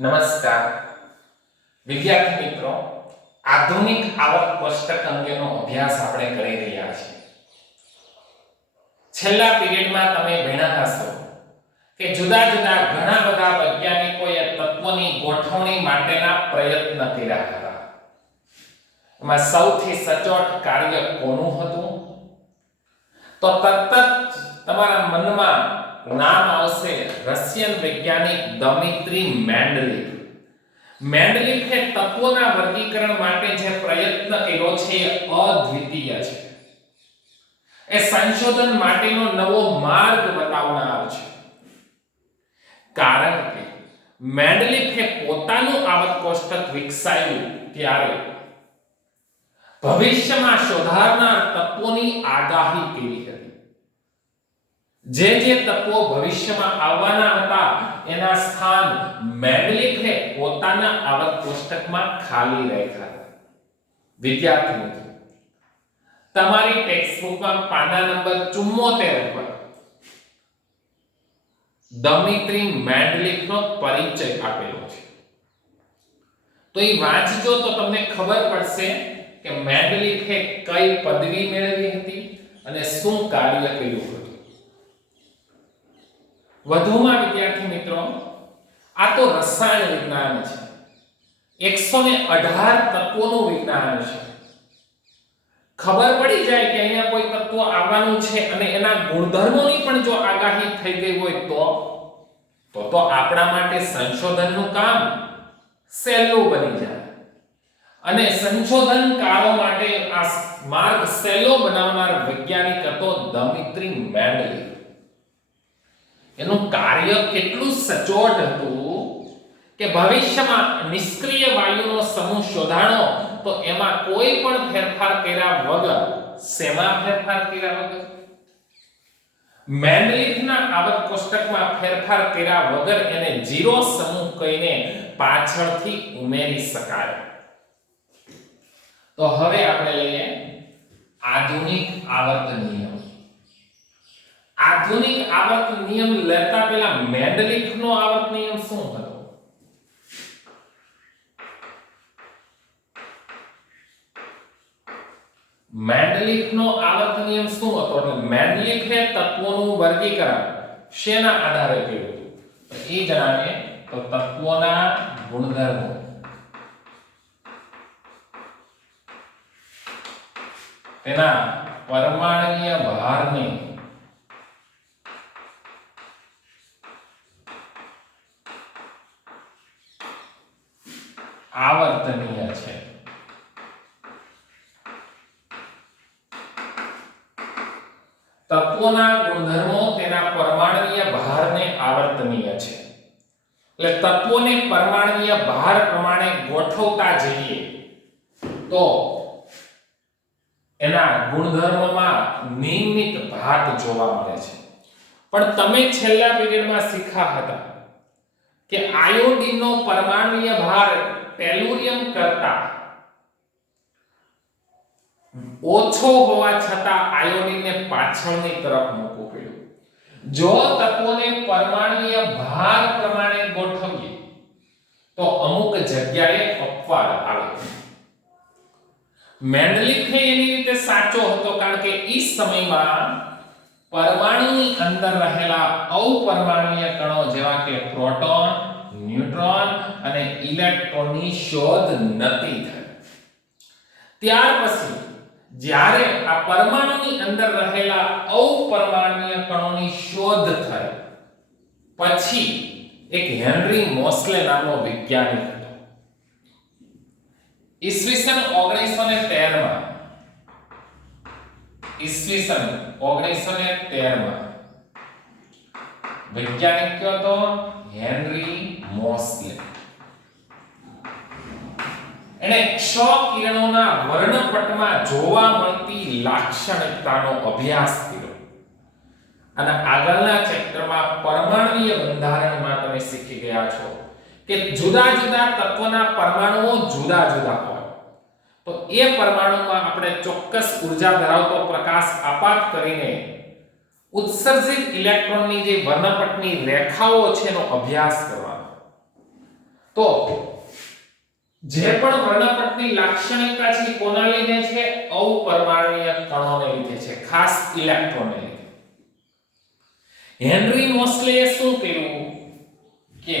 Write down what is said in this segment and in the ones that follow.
નમસ્કાર વિદ્યાર્થી મિત્રો, આધુનિક આવક કોષ્ટક અંગેનો અભ્યાસ આપણે કરી રહ્યા છીએ. છેલ્લા પીરિયડમાં તમે ભણ્યા હશો કે જુદા જુદા ઘણા બધા વૈજ્ઞાનિકોએ તત્વોની ગોઠવણી માટેના પ્રયત્ન કર્યા હતા. એમાં સૌથી સચોટ કાર્ય કોનું હતું? તો તરત જ તમારા મનમાં નામ આવશે રશિયન વૈજ્ઞાનિક દમિત્રી મેન્ડલિક. મેન્ડલિકે તત્વોના વર્ગીકરણ માટે જે પ્રયત્ન કર્યો છે એ અદ્વિતીય છે. એ સંશોધન માટેનો નવો માર્ગ બતાવનાર છે. કારણ કે મેન્ડલિકે પોતાનું આવક કોષ્ટક વિકસાવ્યું ત્યારે ભવિષ્યમાં શોધાનાર તત્વોની આગાહી કરી હતી. જે તત્વો ભવિષ્યમાં આવવાના હતા એના સ્થાન મેન્ડલિકે પોતાના આવક કોષ્ટકમાં ખાલી રાખ્યા હતા. વિદ્યાર્થી મિત્રો, તમારી ટેક્સ્ટબુકમાં પાના નંબર 74 પર દમિત્રી મેન્ડલિકનો પરિચય આપેલો છે. તો એ વાંચજો તો તમને ખબર પડશે કે મેન્ડલિકે કઈ પદવી મેળવી હતી અને શું કાર્ય કર્યું હતું. વધુમાં વિદ્યાર્થી મિત્રો, આ તો રસાયણ વિજ્ઞાન છે. 118 તત્વોનું વિજ્ઞાન છે. ખબર પડી જાય કે અહીંયા કોઈ તત્વ આવવાનું છે અને એના ગુણધર્મોની પણ જો આગાહી થઈ ગઈ હોય તો આપણા માટે સંશોધનનું કામ સહેલું બની જાય. અને સંશોધનકારો માટે આ માર્ગ સહેલો બનાવનાર વૈજ્ઞાનિક હતો દમિત્રી મેન્ડલિક. એનું કાર્ય કેટલું સચોટ હતું કે ભવિષ્યમાં નિષ્ક્રિય વાયુનો સમૂહ શોધાણો તો એમાં કોઈ પણ ફેરફાર કર્યા વગર, શેમાં ફેરફાર કર્યા વગર? મેન્ડલિકના આવક કોષ્ટકમાં ફેરફાર કર્યા વગર એને 0 સમૂહ કહીને પાછળથી ઉમેરી શકાય. તો હવે આપણે લઈએ આધુનિક આવર્ત નિયમ. આધુનિક આવર્ત નિયમ લેતા પહેલા મેન્ડલિકનો આવર્ત નિયમ શું હતો? મેન્ડલિકનો આવર્ત નિયમ શું હતો? એટલે મેન્ડલિકે તત્વોનું વર્ગીકરણ શેના આધારે કર્યું હતું? એ જણાવીએ તો તત્વોના ગુણધર્મો, તેના પરમાણુય ભારને આવર્તનીય છે. તત્વોના ગુણધર્મો તેના પરમાણુય ભારને આવર્તનીય છે. એટલે તત્વોને પરમાણુય ભાર પ્રમાણે ગોઠવતા જઈએ તો એના ગુણધર્મોમાં નિયમિત ભાત જોવા મળે છે. પણ તમે છેલ્લા પીરિયડમાં શીખ્યા હતા કે આયોડીનનો પરમાણુય ભાર ટેલુરિયમ કરતા ઓછો હોવા છતાં આયોડીનને પાછળની તરફ મૂકવું પડ્યું. જો તત્વોને પરમાણુય ભાર પ્રમાણે ગોઠવીએ તો અમુક જગ્યાએ અપવાદ આવે. મેન્ડલિકે એની રીતે સાચો હતો કારણ કે એ સમયમાં પરમાણુની અંદર રહેલા અપરમાણુય કણો જેવા કે પ્રોટોન, ન્યુટ્રોન અને ઇલેક્ટ્રોનની શોધ નથી થઈ. ત્યાર પછી જ્યારે આ પરમાણુની અંદર રહેલા અપરમાણુય કણોની શોધ થઈ પછી એક હેનરી મોસ્લે નામનો વૈજ્ઞાનિક હતો. ઈસવીસન 1913 વૈજ્ઞાનિક કયો હતો? હેનરી મોસ્લે. એને ક્ષ કિરણોના વર્ણપટમાં જોવા મળતી લાક્ષણિકતાનો અભ્યાસ કર્યો. અને આગળના ચેપ્ટરમાં પરમાણુય બંધારણમાં તમે શીખી ગયા છો કે જુદા જુદા તત્વના પરમાણુઓ જુદા જુદા હોય તો એ પરમાણુમાં આપણે ચોક્કસ ઊર્જા ધરાવતો પ્રકાશ આપાત કરીને ઉત્સર્જિત ઇલેક્ટ્રોનની જે વર્ણપટની રેખાઓ છે એનો અભ્યાસ કરવાનો. તો તો જે પણ વર્ણપટની લાક્ષણિકતા છે કોના લીધે છે? અપરમાણ્વીય કણોને લીધે છે, ખાસ ઇલેક્ટ્રોનને લીધે. હેનરી મોસ્લેએ શું કર્યું કે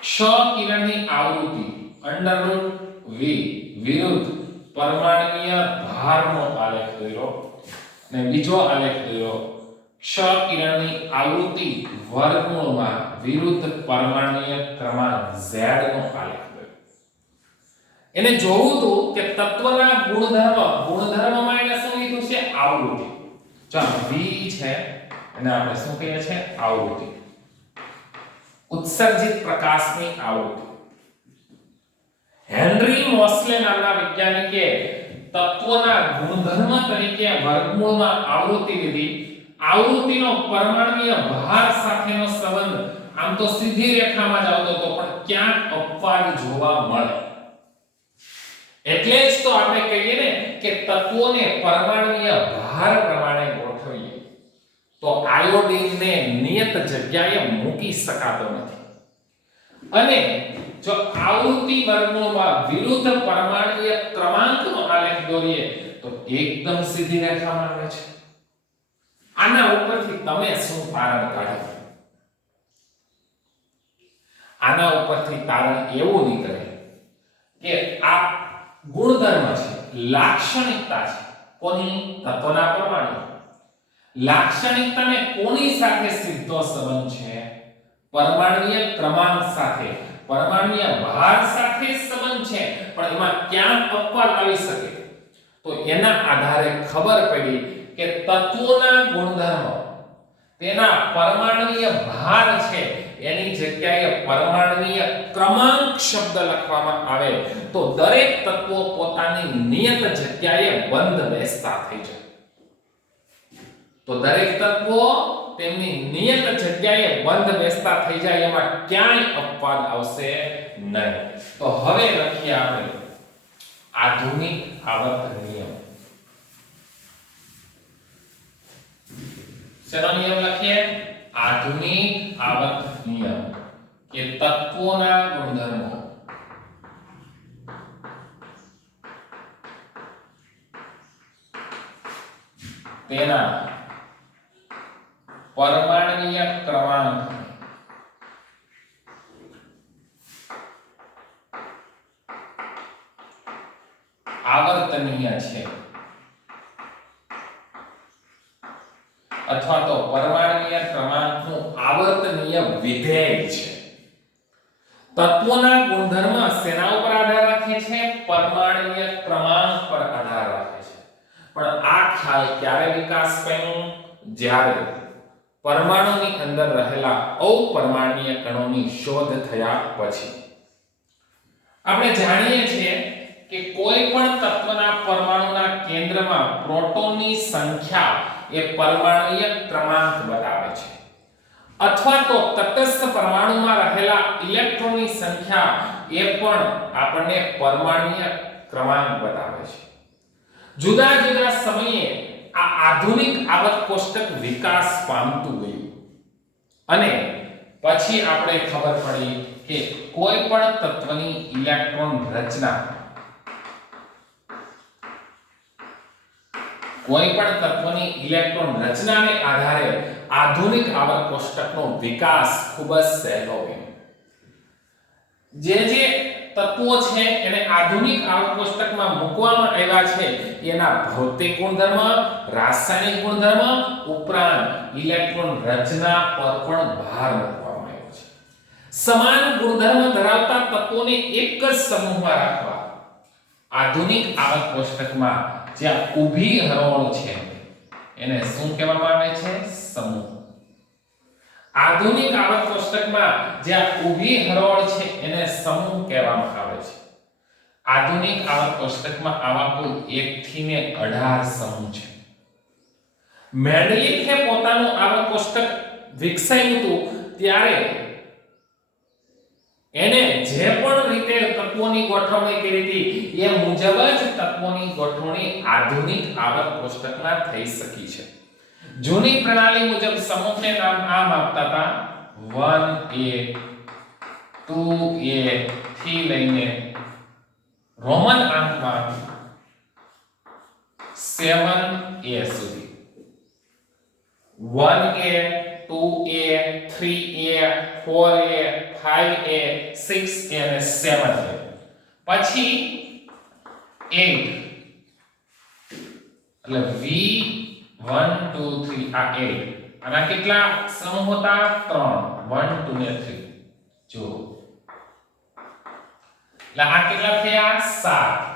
ક્ષ કિરણની આવૃત્તિ √v વિરુદ્ધ પરમાણ્વીય ભારનો આલેખ દોર્યો અને બીજો આલેખ દોર્યો ક્ષ કિરણની આવૃત્તિ વર્ગમૂળમાં વિરુદ્ધ પરમાણ્વીય ક્રમાંક z નો આલેખ દોર્યો. એને જોવું હતું કે તત્વના ગુણધર્મમાં એને શું લીધું છે? આવૃત્તિ. ચાલો v છે એને આપણે શું કહીએ છીએ? આવૃત્તિ, ઉત્સર્જિત પ્રકાશની આવૃત્તિ. હેનરી મોસ્લે નામના વૈજ્ઞાનિકે તત્વના ગુણધર્મ તરીકે વર્ગમૂળમાં આવૃત્તિ લીધી. આવૃત્તિનો પરમાણ્વીય ભાર સાથેનો સંબંધ આમ તો સીધી રેખામાં જ આવતો હતો, પણ ક્યાંક અપવાદ જોવા મળે. એટલે જ તો આપણે કહીએ ને કે તત્વોને પરમાણ્વીય ભાર પ્રમાણે ગોઠવીએ તો આયોડિનને નિયત જગ્યાએ મૂકી શકાતો નથી. અને જો આવૃત્તિ વર્ગમૂળમાં વિરુદ્ધ પરમાણ્વીય ક્રમાંકનો આલેખ દોરીએ તો એકદમ સીધી રેખામાં આવે છે. આના ઉપરથી તમે શું તારણ કાઢો? આના ઉપરથી તારણ એવું નીકળે કે આ ગુણધર્મ છે, લાક્ષણિકતા છે કોની? તત્વના પરમાણુ. લાક્ષણિકતાને કોની સાથે સીધો સંબંધ છે? પરમાણ્વીય ક્રમાંક સાથે, પરમાણ્વીય ભાર સાથે સંબંધ છે. પણ એમાં ક્યાં અપવાદ આવી શકે? તો એના આધારે ખબર પડી કે તત્વોના ગુણધર્મો તેના પરમાણ્વીય ભાર છે એની જગ્યાએ પરમાણ્વીય ક્રમાંક શબ્દ લખવામાં આવે તો દરેક તત્વો પોતાની નિયત જગ્યાએ બંધ બેસતા થઈ જાય. તો દરેક તત્વો તેમની નિયત જગ્યાએ બંધ બેસતા થઈ જાય, એમાં ક્યાંય અપવાદ આવશે નહીં. તો હવે લખીએ આપણે આધુનિક આવર્ત નિયમ. શેનો નિયમ લખીએ? આધુનિક આવર્ત નિયમ કે તત્વોના ગુણધર્મો તેના પરમાણ્વીય ક્રમાંક આવર્તનીય છે અથવા તો પરમાણ્વીય ક્રમાંકનું આવર્તનીય વિધેય છે. તત્વોના ગુણધર્મ શેના ઉપર આધાર રાખે છે? પરમાણ્વીય ક્રમાંક પર આધાર રાખે છે. પણ આ ખ્યાલ ક્યારે વિકાસ પામ્યો? જ્યારે પરમાણુની અંદર રહેલા અપરમાણ્વીય કણોની શોધ થયા પછી. આપણે જાણીએ છીએ કે કોઈ પણ તત્વના પરમાણુના કેન્દ્રમાં પ્રોટોનની સંખ્યા એ પરમાણ્વીય ક્રમાંક બતાવે છે, અથવા તો તટસ્થ પરમાણુમાં રહેલા ઇલેક્ટ્રોનની સંખ્યા એ પણ આપણને પરમાણ્વીય ક્રમાંક બતાવે છે. જુદા જુદા સમયે આ આધુનિક આવર્ત કોષ્ટક વિકાસ પામતું ગયું અને પછી આપણે ખબર પડી કે કોઈ પણ તત્વની ઇલેક્ટ્રોન રચના રચનાને આધારે આધુનિક આવર્ત કોષ્ટકનો વિકાસ ખૂબ જ સહેલો બન્યો. જે તત્વો છે એને આધુનિક આવર્ત કોષ્ટકમાં મૂકવામાં આવ્યા છે એના ભૌતિક ગુણધર્મ, રાસાયણિક ગુણધર્મ ઉપરાંત ઇલેક્ટ્રોન રચના પર પણ ભાર મૂકવામાં આવ્યો છે. સમાન ગુણધર્મ ધરાવતા તત્વોને એક જ સમૂહમાં રાખવા આધુનિક આવર્ત કોષ્ટકમાં જ્યાં ઊભી હરોળ છે એને શું કહેવામાં આવે છે? સમૂહ. આધુનિક આવર્ત કોષ્ટકમાં જ્યાં ઊભી હરોળ છે એને સમૂહ કહેવામાં આવે છે. આધુનિક આવર્ત કોષ્ટકમાં આવા કુલ 1 થી 18 સમૂહ છે. મેન્ડલિકે પોતાનું આવર્ત કોષ્ટક વિકસાવ્યું હતું ત્યારે એને જે પણ રીતે તત્વોની ગોઠવણી કરી હતી એ મુજબ જ તત્વોની ગોઠવણી આધુનિક આવર્ત કોષ્ટકમાં થઈ શકી છે. જૂની પ્રણાલી મુજબ સમૂહને નામ આમ આપતા હતા 1a 2a થી લઈને રોમન આંકમાં 7a સુધી 1a 2a 3a 4a 5a 6a અને 7a પછી 8 એટલે v 1 2 3 આ 8 આના કેટલા સમૂહ હતા 3 1 2 ને 3 જો એટલે આ કેટલા થયા 7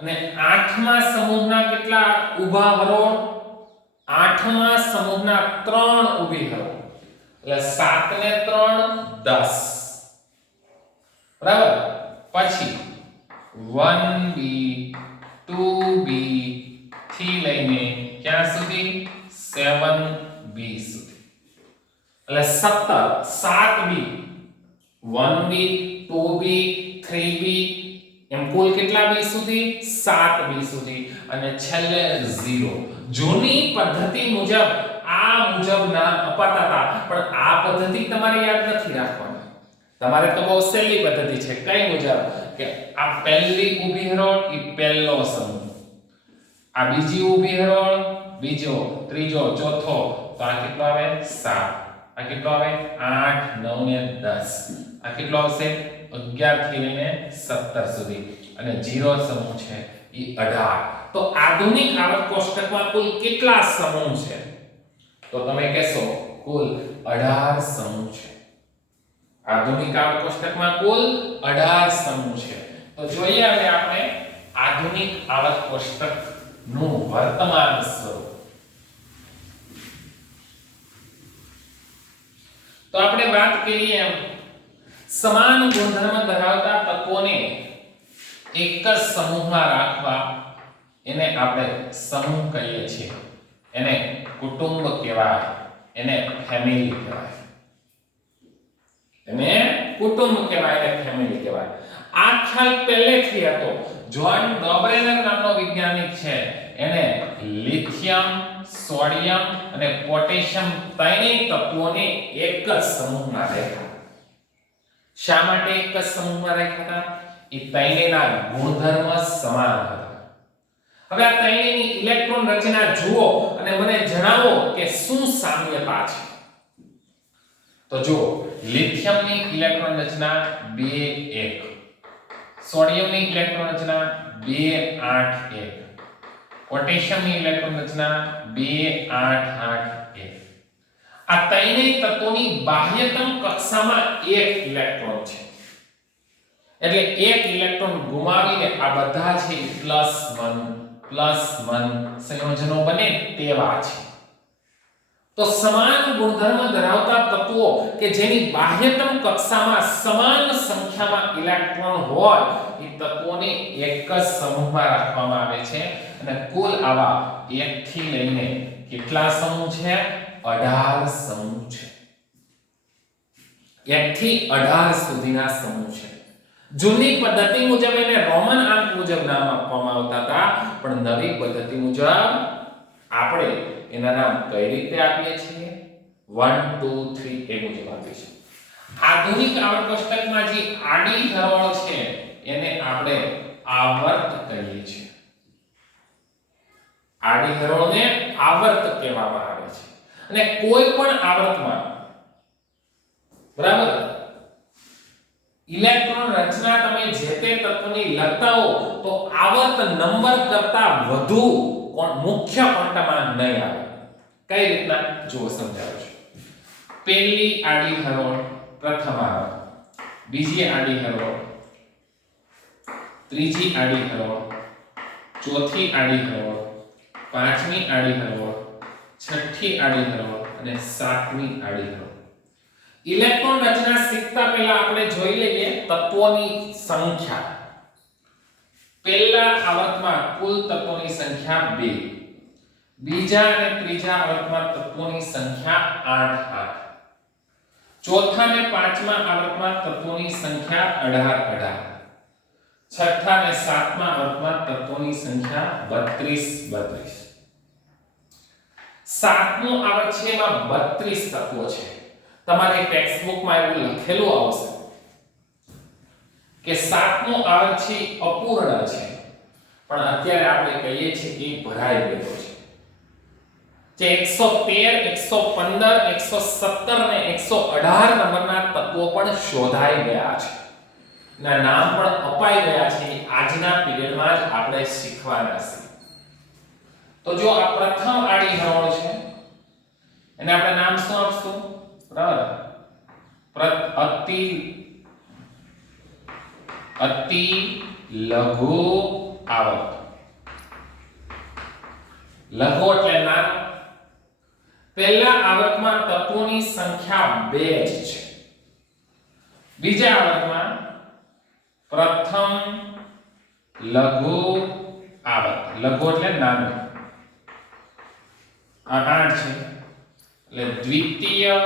અને 8મા સમૂહના કેટલા ઊભા હરોળ 8મા સમૂહના 3 ઊભી હરોળ એટલે 7 ને 3 10 બરાબર પછી 1b 2b થી લઈને ક્યાં સુધી 7b સુધી એટલે 17 7b 1b 2b 3b એમ કુલ કેટલા b સુધી 7b સુધી અને છેલ્લે 0 જૂની પદ્ધતિ મુજબ આ મુજબ નામ અપાતા હતા પણ આ પદ્ધતિ તમારે યાદ નથી રાખવાની તમારે તો બહુ સહેલી પદ્ધતિ છે કઈ મુજબ કે આ પહેલી ઊભી હરોળ એ પહેલો સમૂહ આ બીજી ઊભી હરોળ બીજો ત્રીજો ચોથો તો આ કેટલો આવે 7 આ કેટલો આવે 8 9 ને 10 આ કેટલો આવશે 11 થી લઈને 17 સુધી અને 0 સમૂહ છે એ 18 તો આધુનિક આવર્ત કોષ્ટકમાં કુલ કેટલા સમૂહ છે તો તમે કહેશો કુલ 18 સમૂહ છે આધુનિક આવર્ત કોષ્ટકમાં કુલ 18 સમૂહ છે તો જોઈએ હવે આપણે આધુનિક આવર્ત કોષ્ટકનું વર્તમાન સ્વરૂપ તો આપણે વાત કરીએ એમ સમાન ગુણધર્મ ધરાવતા તત્વોને એક જ સમૂહમાં રાખવા એને આપણે સમૂહ કહીએ છીએ એને કુટુંબ કહેવાય એને ફેમિલી કહેવાય એને કુટુંબ કહેવાય એને ફેમિલી કહેવાય આ ખ્યાલ પહેલેથી હતો જ્હોન ડોબરેનર નામનો વૈજ્ઞાનિક છે એને લિથિયમ સોડિયમ અને પોટેશિયમ ત્રણેય તત્વોને એક જ સમૂહમાં રાખ્યા શા માટે એક જ સમૂહમાં રાખ્યા હતા એ ત્રણેયના ગુણધર્મ સમાન હતા હવે આ ત્રણેયની ઇલેક્ટ્રોન રચના જુઓ અને મને જણાવો કે શું સામ્યતા છે તો જો લિથિયમની ઇલેક્ટ્રોન રચના 2 1 સોડિયમની ઇલેક્ટ્રોન રચના 2 8 1 પોટેશિયમની ઇલેક્ટ્રોન રચના 2 8 8 1 આ ત્રણેય તત્વોની બાહ્યતમ કક્ષામાં એક ઇલેક્ટ્રોન છે એટલે એક ઇલેક્ટ્રોન ગુમાવીને આ બધા છે +1 સંયોજનો બને તેવા છે તો સમાન ગુણધર્મ ધરાવતા તત્વો કે જેની બાહ્યતમ કક્ષામાં સમાન સંખ્યામાં ઇલેક્ટ્રોન હોય એ તત્વોને એક જ સમૂહમાં રાખવામાં આવે છે અને કુલ આવા 1 થી લઈને કેટલા સમૂહ છે 18 સમૂહ છે 1 થી 18 સુધીના સમૂહ છે જૂની પદ્ધતિ મુજબ એને રોમન આંક મુજબ નામ આપવામાં આવતા હતા પણ નવી પદ્ધતિ મુજબ આપણે એના નામ કઈ રીતે આપીએ છીએ 1 2 3 એ મુજબ આપીએ છીએ આધુનિક આવર્ત કોષ્ટકમાં જે આડી હરોળ છે એને આપણે આવર્ત કહીએ છીએ આડી હરોળને આવર્ત કહેવામાં આવે છે અને કોઈ પણ આવર્તમાં બરાબર ઇલેક્ટ્રોન રચના તમે જે તે તત્વની લખતા હો તો આવર્ત નંબર કરતા વધુ મુખ્ય ક્વોન્ટમમાં નહીં આવે કઈ રીતના જો સમજાવું છું પહેલી આડી હરોળ પ્રથમ આવર્ત બીજી આડી હરોળ ત્રીજી આડી હરોળ ચોથી આડી હરોળ પાંચમી આડી હરોળ છઠ્ઠી આડી હરોળ અને સાતમી આડી હરોળ ઇલેક્ટ્રોન રચના શીખતા પહેલા આપણે જોઈ લઈએ તત્વોની સંખ્યા પહેલા આવર્તમાં કુલ તત્વોની સંખ્યા 2 બીજા અને ત્રીજા આવર્તમાં તત્વોની સંખ્યા 8 ચોથા અને પાંચમા આવર્તમાં તત્વોની સંખ્યા 18 છઠ્ઠા અને સાતમા આવર્તમાં તત્વોની સંખ્યા 32 સાતમું આવર્ત છે એમાં 32 તત્વો છે તમારી ટેક્સ્ટ બુકમાં એવું લખેલું આવશે કે સાતમો આવર્ત છે અપૂર્ણ છે, પણ અત્યારે આપણે કહીએ છીએ કે ભરાઈ ગયો છે. જે 113, 115, 117 ને 118 નંબરના તત્વો પણ શોધાઈ ગયા છે, ના નામ પણ અપાઈ ગયા છે. આજના પીરિયડમાં જ આપણે શીખવાના છે. તો જો આ પ્રથમ આડી હરોળ છે, એને આપણે નામ શું આપશું? બરાબર, અતિ લઘુ આવર્ત. લઘુ એટલે નાનું. પહેલા આવર્તમાં તત્વોની સંખ્યા 2 જ છે. બીજા આવર્તમાં પ્રથમ લઘુ આવર્ત. લઘુ એટલે નાનું. આ 8 છે એટલે દ્વિતીય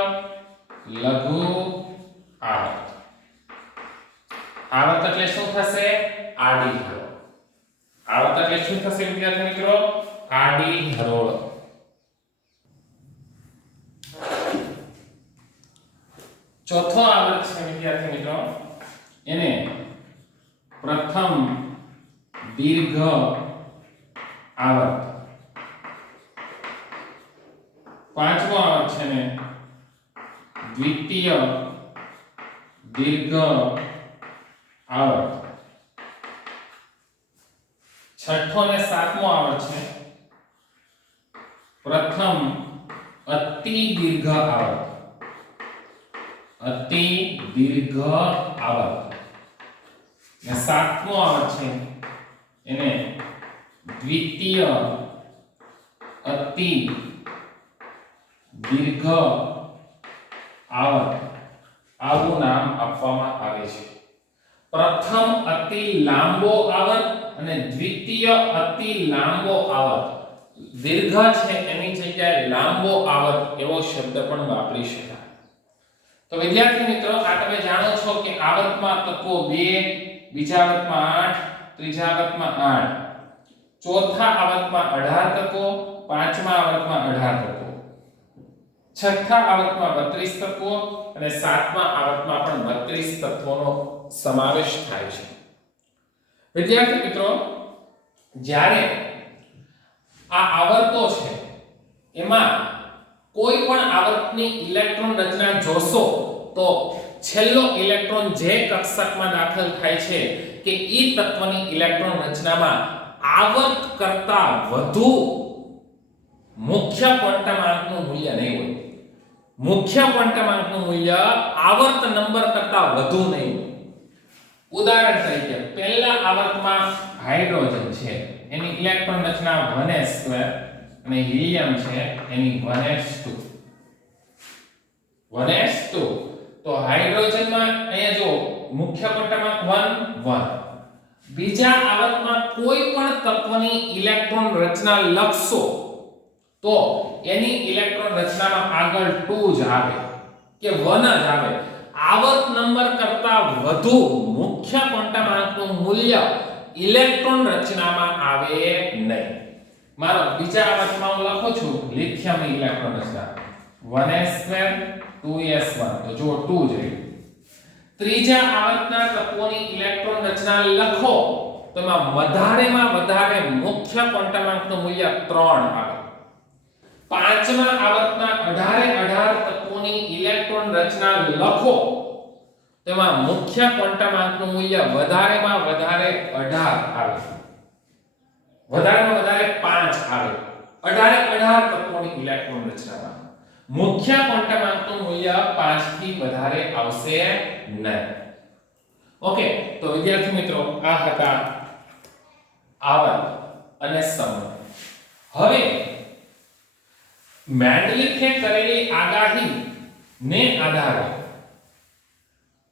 લઘુ આવર્ત. આવર્ત એટલે શું થશે? આડી હરોળ. આવર્ત એટલે શું થશે વિદ્યાર્થી મિત્રો? આડી હરોળ. ચોથો આવર્ત છે વિદ્યાર્થી મિત્રો, એને પ્રથમ દીર્ઘ આવર્ત. પાંચમો આવર્ત છે ને દ્વિતીય દીર્ઘ આવર્ત. છઠ્ઠો અને સાતમો આવર્ત છે પ્રથમ અતિ દીર્ઘ આવર્ત. અતિ દીર્ઘ આવર્ત. ને સાતમો આવર્ત છે એને દ્વિતીય અતિ દીર્ઘ આવર્ત આવું નામ આપવામાં આવે છે. પ્રથમ અતિ લાંબો આવર્ત અને દ્વિતીય અતિ લાંબો આવર્ત. દીર્ઘ છે એની જગ્યાએ લાંબો આવર્ત એવો શબ્દ પણ વાપરી શકાય. તો વિદ્યાર્થી મિત્રો, આ તમે જાણો છો કે આવર્તમાં તત્વો 2, બીજા આવર્તમાં 8, ત્રીજા આવર્તમાં 8, ચોથા આવર્તમાં 18 તત્વો, પાંચમા આવર્તમાં 18 તત્વો, છઠ્ઠા આવર્તમાં 32 તત્વો અને સાતમા આવર્તમાં પણ 32 તત્વોનો સમાવેશ થાય છે. વિદ્યાર્થી મિત્રો, જ્યારે આ આવર્તો છે એમાં કોઈ પણ આવર્તની ઇલેક્ટ્રોન રચના જોશો તો છેલ્લો ઇલેક્ટ્રોન જે કક્ષકમાં દાખલ થાય છે કે ઈ તત્વની ઇલેક્ટ્રોન રચનામાં આવર્ત કરતા વધુ મુખ્ય ક્વોન્ટમ આંકનું મૂલ્ય નહીં હોય. મુખ્ય ક્વોન્ટમ આંકનું મૂલ્ય આવર્ત નંબર કરતા વધુ નહીં હોય. ઉદાહરણ તરીકે પહેલા આવર્તમાં હાઇડ્રોજન છે, એની ઇલેક્ટ્રોન રચના 1s2 અને હિલિયમ છે એની 1s2. 1s2 તો હાઇડ્રોજનમાં અહીંયા જો મુખ્ય ક્વોન્ટમ આંક 1 1. બીજા આવર્તમાં કોઈ પણ તત્વની ઇલેક્ટ્રોન રચના લખશો તો એની ઇલેક્ટ્રોન રચનામાં આગળ 2 જ આવે કે 1 જ આવે. આવર્ત નંબર કરતા વધુ મુખ્ય ક્વોન્ટમ આંકનું મૂલ્ય ઇલેક્ટ્રોન રચનામાં આવે નહીં. મારો બીજા આવર્તમાં હું લખું છું લિથિયમની ઇલેક્ટ્રોન રચના 1s2 2s1 તો જો 2 જ રહ્યું. ત્રીજા આવર્તના તત્વોની ઇલેક્ટ્રોન રચના લખો તો એમાં વધારેમાં વધારે મુખ્ય ક્વોન્ટમ આંકનું મૂલ્ય 3 આવે. પાંચમા આવર્તના 18 તત્વોની ઇલેક્ટ્રોન રચના લખો તેમાં મુખ્ય ક્વોન્ટમ આંકનું મૂલ્ય વધારેમાં વધારે 18 આવે. વધારેમાં વધારે 5 આવે. 18 તત્વોની ઇલેક્ટ્રોન રચનામાં મુખ્ય ક્વોન્ટમ આંકનું મૂલ્ય 5 થી વધારે આવશે નહીં. ઓકે, તો વિદ્યાર્થી મિત્રો, આ હતા આવર્ત અને સમય. હવે મેન્ડલિફે કરેલી આગાહી ને આધારે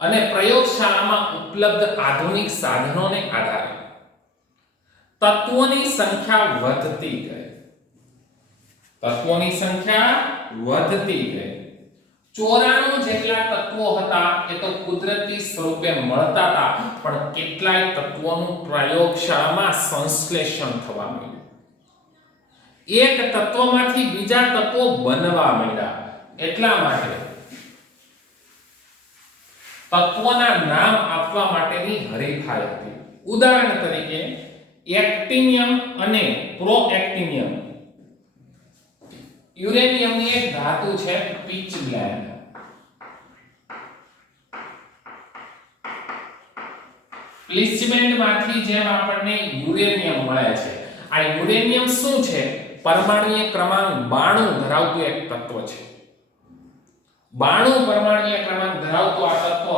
અને પ્રયોગશાળામાં ઉપલબ્ધ આધુનિક સાધનોને આધારે તત્વોની સંખ્યા વધતી ગઈ. તત્વોની સંખ્યા વધતી ગઈ. 94 જેટલા તત્વો હતા એ તો કુદરતી સ્વરૂપે મળતા હતા, પણ કેટલાય તત્વોનું પ્રયોગશાળામાં સંશ્લેષણ થવા માંડ્યું. એક તત્વમાંથી બીજા તત્વો બનવા માંડ્યા. એટલા માટે તત્વોના નામ આપવા માટેની હરીફાઈ હતી. ઉદાહરણ તરીકે એક્ટિનિયમ અને પ્રોએક્ટિનિયમ. યુરેનિયમની એક ધાતુ છે પિચબ્લેન્ડ. પિચબ્લેન્ડમાંથી જેમ આપણને યુરેનિયમ મળે છે, આ યુરેનિયમ શું છે? પરમાણુય ક્રમાંક 92 ધરાવતું એક તત્વ છે. 92 પરમાણુય ક્રમાંક ધરાવતું આ તત્વ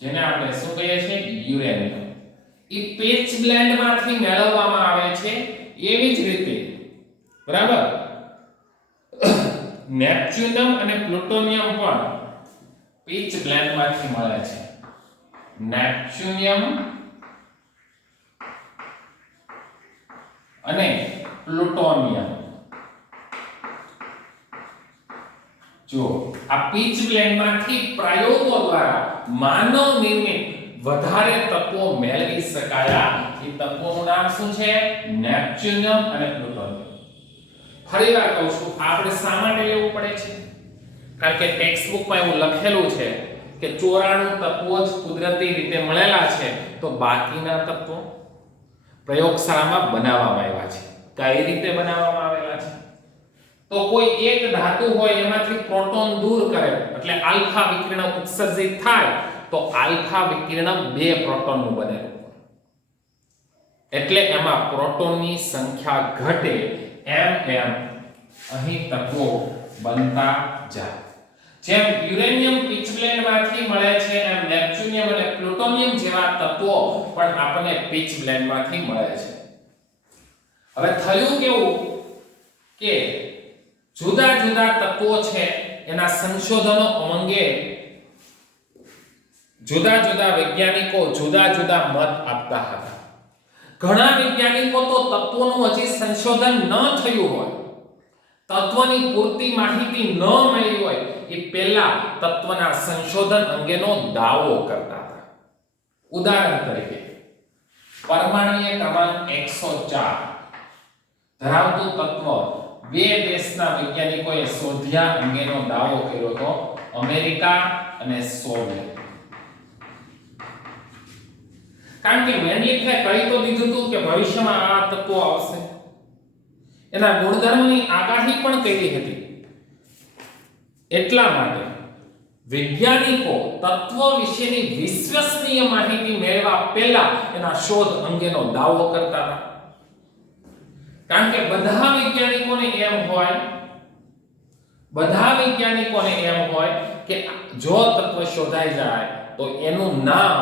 જેને આપણે શું કહીએ છીએ? યુરેનિયમ. એ પિચબ્લેન્ડમાંથી મેળવવામાં આવે છે. એવી જ રીતે બરાબર નેપ્ચ્યુનિયમ અને પ્લુટોનિયમ પણ પિચબ્લેન્ડમાંથી મળે છે. નેપ્ચ્યુનિયમ અને પ્લુટોનિયમ. જો આ પિચબ્લેન્ડમાંથી પ્રયોગો દ્વારા માનવ નિર્મિત વધારે તત્વો મેળવી શકાયા. એ તત્વોનું નામ શું છે? નેપ્ચ્યુનિયમ અને પ્લુટોનિયમ. ફરીવાર કહું છું, આપણે શા માટે લેવું પડે છે? કારણ કે ટેક્સ્ટ બુકમાં એવું લખેલું છે કે 94 તત્વો જ કુદરતી રીતે મળેલા છે, તો બાકીના તત્વો પ્રયોગશાળામાં બનાવવામાં આવ્યા છે. કઈ રીતે બનાવવામાં આવેલા છે? તો કોઈ એક ધાતુ હોય એમાંથી પ્રોટોન દૂર કરે એટલે આલ્ફા વિકિરણ ઉત્સર્જિત થાય, તો આલ્ફા વિકિરણ 2 પ્રોટોનનું બનેલું. એટલે એમાં પ્રોટોનની સંખ્યા ઘટે એમ અહીં તત્વો બનતા જાય. જેમ યુરેનિયમ પિચબ્લેન્ડમાંથી મળે છે, એમ નેપ્ચ્યુનિયમ અને પ્લુટોનિયમ જેવા તત્વો પણ આપણને પિચબ્લેન્ડમાંથી મળે છે. હવે થયું કેવું કે જુદા જુદા તત્વો છે એના સંશોધનો અંગે જુદા જુદા વૈજ્ઞાનિકો જુદા જુદા મત આપતા હતા. ઘણા વૈજ્ઞાનિકો તો તત્વોનું હજી સંશોધન ન થયું હોય, તત્વની પૂરતી માહિતી ન મળી હોય, એ પહેલા તત્વના સંશોધન અંગેનો દાવો કરતા હતા. ઉદાહરણ તરીકે પરમાણુય ક્રમાંક 104 ધરાવતું તત્વ 2 દેશના વૈજ્ઞાનિકોએ શોધ્યા અંગેનો દાવો કર્યો હતો, અમેરિકા અને સોવિયત. કારણ કે મેન્ડેલિફે કહી તો દીધું હતું કે ભવિષ્યમાં આ તત્વો આવશે. એના ગુણધર્મોની આગાહી પણ કરી હતી. એટલા માટે વૈજ્ઞાનિકો તત્વ વિશેની વિશ્વસનીય માહિતી મેળવવા પહેલા એના શોધ અંગેનો દાવો કરતા હતા. કારણ કે બધા વૈજ્ઞાનિકોને એમ હોય કે જો તત્વ શોધાઈ જાય તો એનું નામ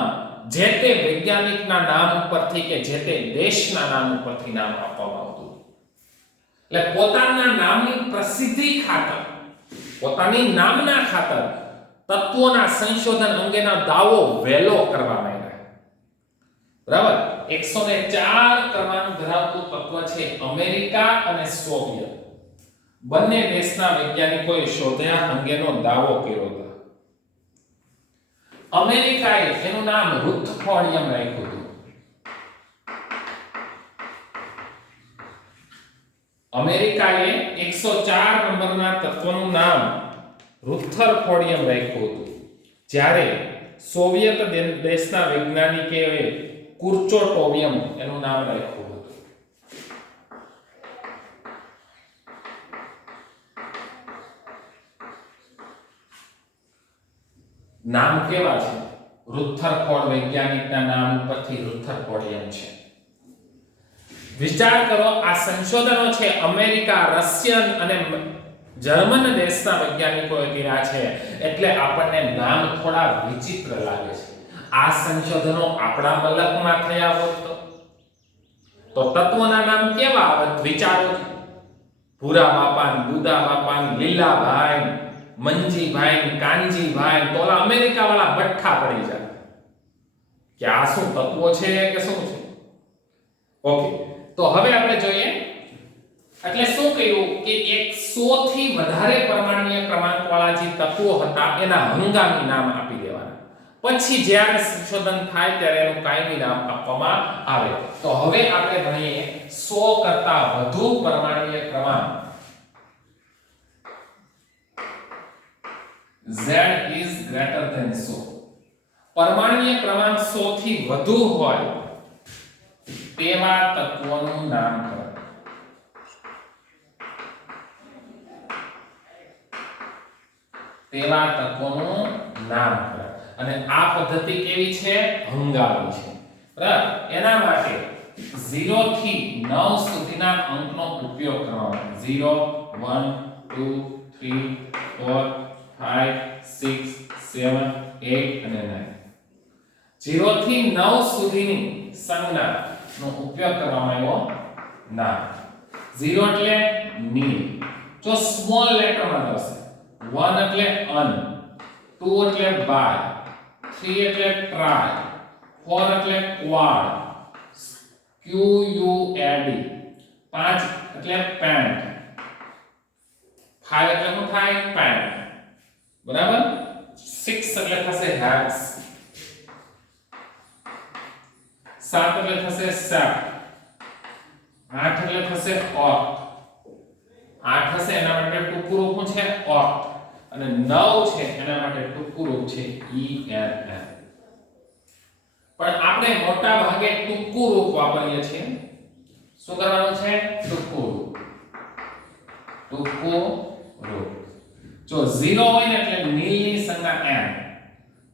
જે તે વૈજ્ઞાનિકના નામ ઉપરથી કે જે તે દેશના નામ ઉપરથી નામ આપવામાં આવતું. એટલે પોતાના નામની પ્રસિદ્ધિ ખાતર, પોતાની નામના ખાતર તત્વોના સંશોધન અંગેના દાવો વહેલો કરવા માંડ્યા. બરાબર 104 ક્રમાંક ધરાવતું તત્વ છે અમેરિકા અને સોવિયત. બંને દેશના વૈજ્ઞાનિકોએ શોધ્યા અંગેનો દાવો કર્યો હતો. અમેરિકાએ એનું નામ રુથર્ફોર્ડિયમ રાખ્યું હતું. અમેરિકાએ 104 નંબરના તત્વનું નામ રુથર્ફોર્ડિયમ રાખ્યું હતું, જ્યારે સોવિયત દેશના વૈજ્ઞાનિકોએ કુર્ચોટોવિયમ એનું નામ રાખ્યું હતું. નામ કેવા છે? રુથરફોર્ડ વૈજ્ઞાનિકના નામ પરથી રુથરફોર્ડિયમ છે. વિચાર કરો, આ સંશોધનો છે અમેરિકા, રશિયન અને જર્મન દેશના વૈજ્ઞાનિકોએ કર્યા છે, એટલે આપણને નામ થોડા વિચિત્ર લાગે છે. આ સંશોધનો આપણા મલકમાં થયા હોત તો તત્વોના નામ કેવા આવત? વિચારો. ભૂરા બાપાન, દુદા બાપાન, લીલાભાઈ, મંજીભાઈ, કાનજીભાઈ, તો ઓલા અમેરિકા વાળા બઠ્ઠા પડી જાય કે આ શું તત્વો છે કે શું છે. ઓકે, તો હવે આપણે જોઈએ. એટલે શું કહ્યું કે 100 થી વધારે પરમાણુય ક્રમાંક વાળા જે તત્વો હતા એના હંગામી નામ આપી દેવાના. પછી જ્યારે સંશોધન થાય ત્યારે એનું કાયમી નામ આપવામાં આવે. તો હવે આપણે ભણીએ 100 કરતા વધુ પરમાણુય ક્રમાંક. Z is greater than 100. પરમાણ્વીય ક્રમાંક 100 થી વધુ હોય તેવા તત્વોનું નામકરણ. તેવા તત્વોનું નામકરણ. અને આ પદ્ધતિ કેવી છે? હંગામી છે. બરાબર. એના માટે 0 થી 9 સુધીના અંકનો ઉપયોગ કરવાનો. 0 1 2 3 4 5 6 7 8 અને 9. 0 થી 9 સુધીની સંજ્ઞાનો ઉપયોગ કરવામાં આવ્યો ના. 0 એટલે ની. જો સ્મોલ લેટરમાં આવશે 1 એટલે અન, 2 એટલે બાય, 3 એટલે ટ્રાય, 4 એટલે ક્વાડ, QUAD, 5 એટલે પેન્ટ, 5 એટલે શું થાય? પેન્ટ. બરાબર. 6 એટલે થશે હેટ્સ, 7 એટલે થશે સેપ, 8 એટલે થશે ઓક્ટ. 8 હશે એના માટે ટૂંકું રૂપ છે ઓક્ટ, અને 9 છે એના માટે ટૂંકું રૂપ છે ENN. પણ આપણે મોટા ભાગે ટૂંકું રૂપ વાપરીએ છીએ. શું કરવાનું છે? ટૂંકું રૂપ. ટૂંકું રૂપ. જો 0 હોય ને એટલે નીલની સંજ્ઞા n,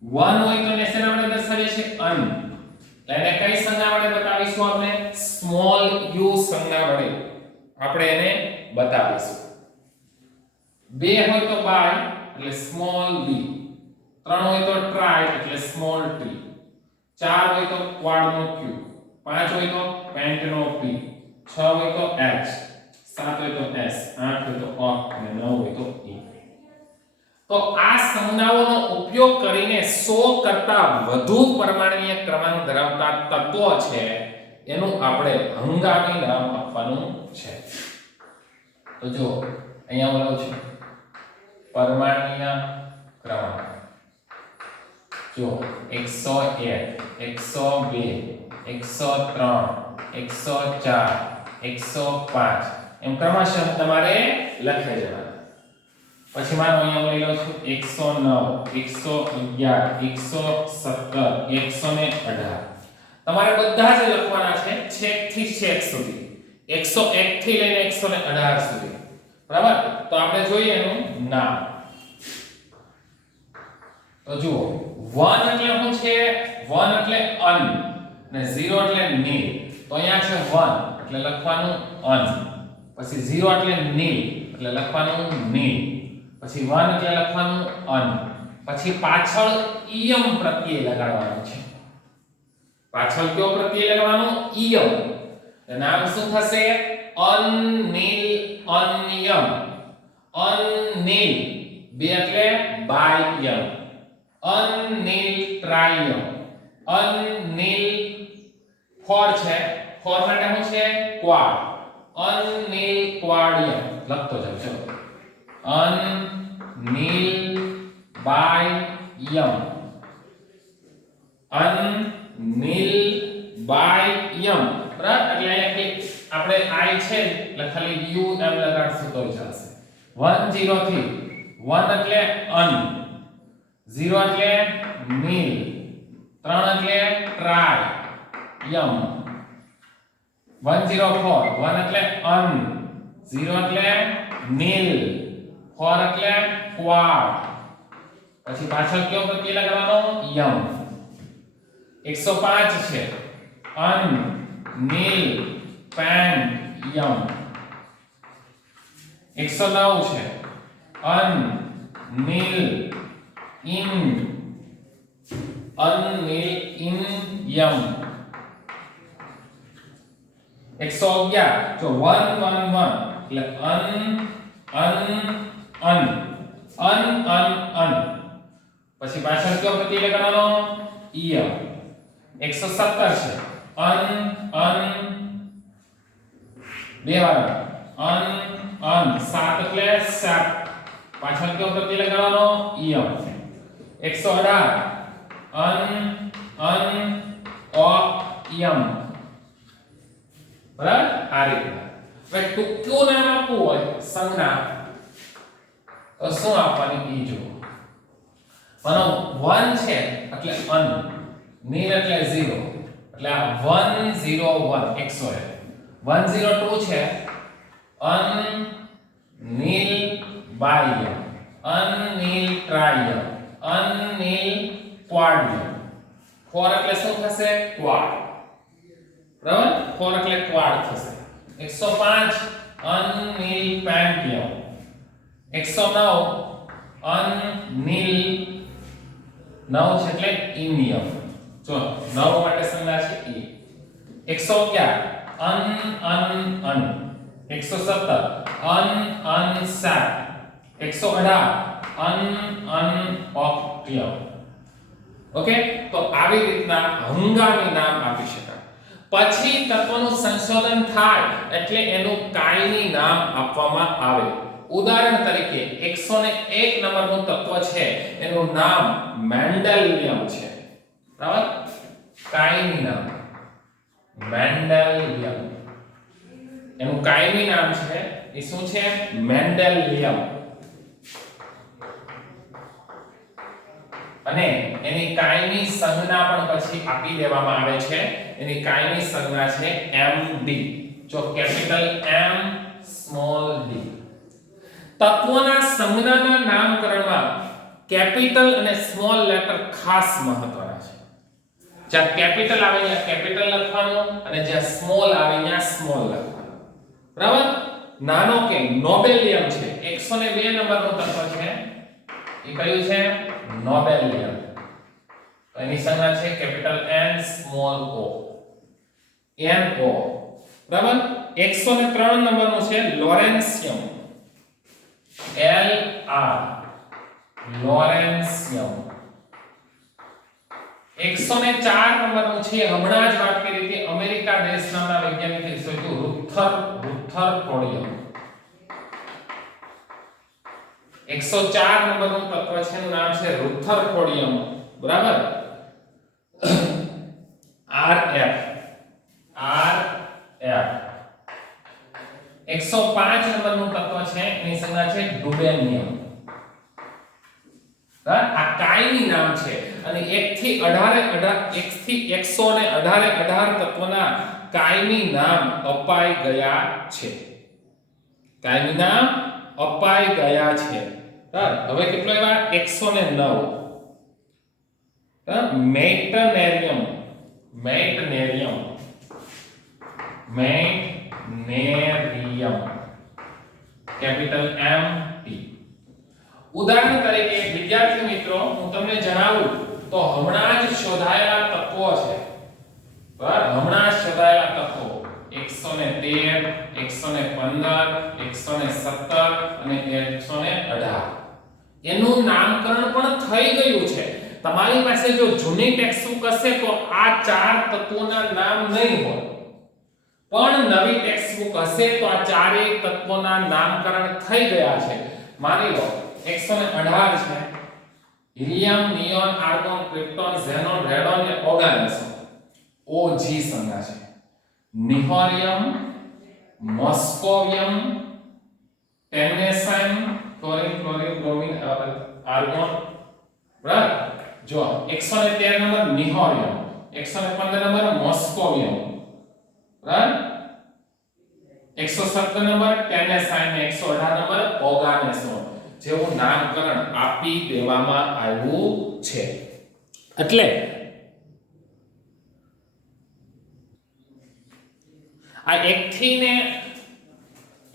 1 હોય તો ને શેના વડે દર્શાવીએ છીએ? અન. એને કઈ સંજ્ઞા વડે બતાવીશું? આપણે સ્મોલ u સંજ્ઞા વડે આપણે એને બતાવીશું. 2 હોય તો બાય એટલે સ્મોલ b, 3 હોય તો ટ્રાય એટલે સ્મોલ t, 4 હોય તો ક્વાડ નો q, 5 હોય તો પેન્ટ નો p, 6 હોય તો h, 7 હોય તો s, 8 હોય તો ઓક્ટ અને 9 હોય તો e. તો આ સંજ્ઞાઓનો ઉપયોગ કરીને 100 કરતા વધુ પરમાણ્વીય ક્રમાંક ધરાવતા તત્વો છે એનું આપણે હંગામી નામ આપવાનું છે. તો જો અહીંયા બોલો છે પરમાણ્વીય ક્રમાંક. જો 101, 102, 103, 104, 105 એમ ક્રમશઃ તમારે લખાઈ જવાના. પછી માનો અહીંયા લઈ લો છું 109, 111, 117, 118. તમારે બધા જ લખવાના છે છેક થી છેક સુધી, 101 થી લઈને 118 સુધી. બરાબર. તો આપણે જોઈએ એનું નામ. તો જુઓ 1 એટલે શું છે? 1 એટલે અન અને 0 એટલે નીલ. તો અહીંયા છે 1 એટલે લખવાનું અન, પછી 0 એટલે નીલ એટલે લખવાનું નીલ, પછી 1 એટલે લખવાનું અન, પછી પાછળ ઈયમ પ્રત્યય લગાડવાનો છે. પાછળ કયો પ્રત્યય લગાડવાનો? ઈયમ. તો નામ શું થશે? અનનીલ, અનિયમ. અનનીલ 2 એટલે બાયમ, અનનીલ ટ્રાયમ, અનનીલ 4 છે, 4 માટે શું છે? ક્વાડ, અનનીલ ક્વાડિયમ. લખતો જાવ. ચલો અનનીલ બાયમ, અનનીલ બાયમ. બરાબર. એટલે અહીંયા આપણે આઈ છે એટલે ખાલી u એમ લગાડશું તો ચાલશે. 1 0 થી 1 એટલે અન, 0 એટલે નીલ, 3 એટલે ટ્રાય યમ, 104, 1 એટલે અન, 0 એટલે નીલ, 4 એટલે ક્વાડ, પછી પાછળ કયો પ્રત્યય લગાડવાનો? યમ. 105 છે અન, નીલ, પેન, યમ. 109 છે અન, નીલ, ઇન, અનનીલ, ઇન, યમ. 111 જો 1 1 1 એટલે અન. પછી પાછળ કયો પ્રત્યય લગાડવાનો? ઈયમ. 117 છે અન બે વાર અન 7 એટલે સેપ, પાછળ કયો પ્રત્યય લગાડવાનો? ઈયમ. 118 યમ. બરાબર. આ રીતે હવે ટૂંકું નામ આપવું હોય સંજ્ઞા તો શું આપવાની એ જુઓ. અને 1 છે એટલે અન, નીલ એટલે 0 એટલે આ 101 101. 102 છે અનીલ બાહ્ય, અનીલ ત્રાય, અનીલ ક્વાડ્ય. 4 એટલે શું થશે? ક્વાડ. બરાબર? 4 એટલે ક્વાડ થશે. 105 અનીલ પેન્ટિયમ. 109 અનીલ 9 છે એટલે ઇન્ડિયમ. જો 9 માટે સંજ્ઞા છે ઈ. 111 અન 117 અનસેટ. 118 ઓક્ટિયમ. ઓકે, તો આવી રીતના હંગામી નામ આપી શકાય. પછી તત્વનું સંશોધન થાય એટલે એનું કાયમી નામ આપવામાં આવે. ઉદાહરણ તરીકે 101 નંબરનું તત્વ છે એનું નામ મેન્ડેલિયમ છે. બરાબર? કાયમી નામ મેન્ડેલિયમ. એનું કાયમી નામ છે એ શું છે? મેન્ડેલિયમ. અને એની કાયમી સંજ્ઞા પણ પછી આપી દેવામાં આવે છે. એની કાયમી સંજ્ઞા છે MD. જો કેપિટલ M સ્મોલ d. તત્વોના સંજ્ઞાના નામકરણમાં કેપિટલ અને સ્મોલ લેટર ખાસ મહત્વના છે. જ્યાં કેપિટલ આવે ત્યાં કેપિટલ લખવાનું અને જ્યાં સ્મોલ આવે ત્યાં સ્મોલ લખવાનું. બરાબર? નાનો કે નોબેલિયમ છે 102 નંબરનું તત્વ છે. એ કયું છે? નોબેલિયમ. એની સંજ્ઞા છે capital N small o. NO. બરાબર? 103 નંબરનું છે લોરેન્સિયમ. LR. લોરેન્સિયમ. 104 નંબરનું છે હમણાં જ વાત કરી હતી અમેરિકા દેશના વૈજ્ઞાનિકે શોધ્યું રુથરફોર્ડિયમ. 104 નંબરનું તત્વ છે એનું નામ છે રુથરફોર્ડિયમ. બરાબર? RF. 105 નંબરનું તત્વ છે એની સંજ્ઞા છે ડુબેનિયમ. આ કાયમી નામ છે અને 1 થી 118 તત્વોના કાયમી નામ અપાઈ ગયા છે. કાયમી નામ અપાઈ ગયા છે. હવે કેટલો આવ્યા? 109. મેટનેરિયમ. Capital M T. ઉદાહરણ તરીકે વિદ્યાર્થી મિત્રો હું તમને જણાવું તો હમણાં જ શોધાયેલા તત્વો છે. બરાબર? હમણાં જ શોધાયેલા તત્વો 113 115 117 અને 118 એનું નામકરણ પણ થઈ ગયું છે. તમારી પાસે જો જૂની ટેક્સ્ટબુક હશે તો આ ચાર તત્વોના નામ નહીં હોય, પણ નવી ટેક્સ્ટબુક હશે તો આ ચારેય તત્વોના નામકરણ થઈ ગયા છે. માની લો 118 છે helium, neon, argon, krypton, xenon, radon અને ઓર્ગાનસ. OG સંજ્ઞા છે. નિહોરિયમ, મોસ્કોવિયમ, ટેનેસાઇન, ક્લોરીન, બ્રોમિન, આર્ગોન. બરાબર? જો 113 નંબર નિહોરિયમ, 115 નંબર મોસ્કોવિયમ, બરાબર? 117 નંબર ટેનેસાઇન, 118 નંબર ઓર્ગાનેસોન જેવું નામકરણ આપી દેવામાં આવ્યું છે. એટલે આ 1 થી ને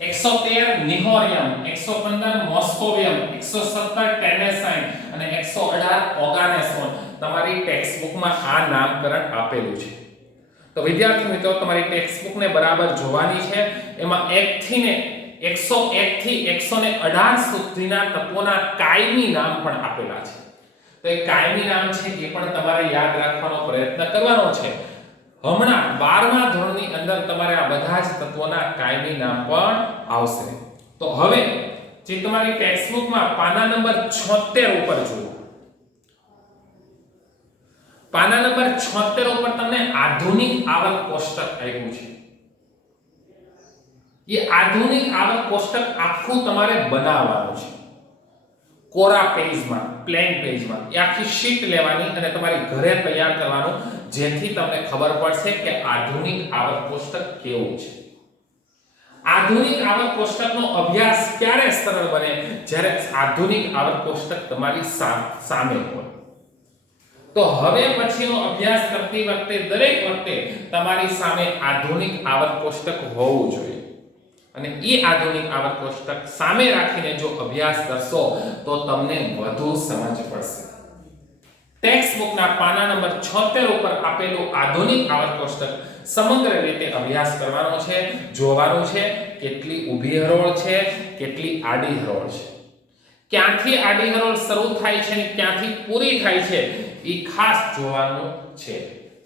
113 નિહોરિયમ, 115 મોસ્કોવિયમ, 117 ટેનેસાઇન અને 118 ઓર્ગાનેસોન તમારી ટેક્સ્ટબુકમાં આ નામકરણ આપેલું છે. તો વિદ્યાર્થી મિત્રો તમારી ટેક્સ્ટબુકને બરાબર જોવાની છે. એમાં 1 થી ને 101 થી 118 સુધીના તત્વોના કાયમી નામ પણ આપેલા છે. તો એ કાયમી નામ છે એ પણ તમારે યાદ રાખવાનો પ્રયત્ન કરવાનો છે. હમણાં 12મા ધોરણની અંદર તમારે આ બધા જ તત્વોના કાયમી નામ પણ આવશે. તો હવે જે તમારી ટેક્સ્ટબુકમાં પાના નંબર 76 ઉપર જુઓ. પાના નંબર 76 ઉપર તમને આધુનિક આવક કોષ્ટક આપ્યું છે. એ આધુનિક આવક કોષ્ટક આખું તમારે બનાવવાનું છે. કોરા પેજમાં, પ્લેન પેજમાં એ આખી શીટ લેવાની અને તમારી ઘરે તૈયાર કરવાનું, જેથી તમને ખબર પડશે કે આધુનિક આવક કોષ્ટક કેવું છે. આધુનિક આવક કોષ્ટકનો અભ્યાસ ક્યારે સરળ બને? જ્યારે આધુનિક આવક કોષ્ટક તમારી સામે હોય. તો હવે પછીનો અભ્યાસ કરતી વખતે દરેક વખતે તમારી સામે આધુનિક આવક કોષ્ટક હોવું જોઈએ, અને એ આધુનિક આવક કોષ્ટક સામે રાખીને જો અભ્યાસ કરશો તો તમને વધુ સમજ પડશે. ટેક્સ્ટ બુકના પાના નંબર 76 ઉપર આપેલું આધુનિક આવક કોષ્ટક સમગ્ર રીતે અભ્યાસ કરવાનો છે, જોવાનું છે કેટલી ઊભી હરોળ છે, કેટલી આડી હરોળ છે, ક્યાંથી આડી હરોળ શરૂ થાય છે અને ક્યાંથી પૂરી થાય છે, એ ખાસ જોવાનું છે.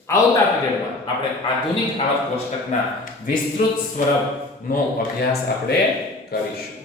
આવતા પીરિયડમાં આપણે આધુનિક આવક કોષ્ટકના વિસ્તૃત સ્વરૂપનો અભ્યાસ આપણે કરીશું.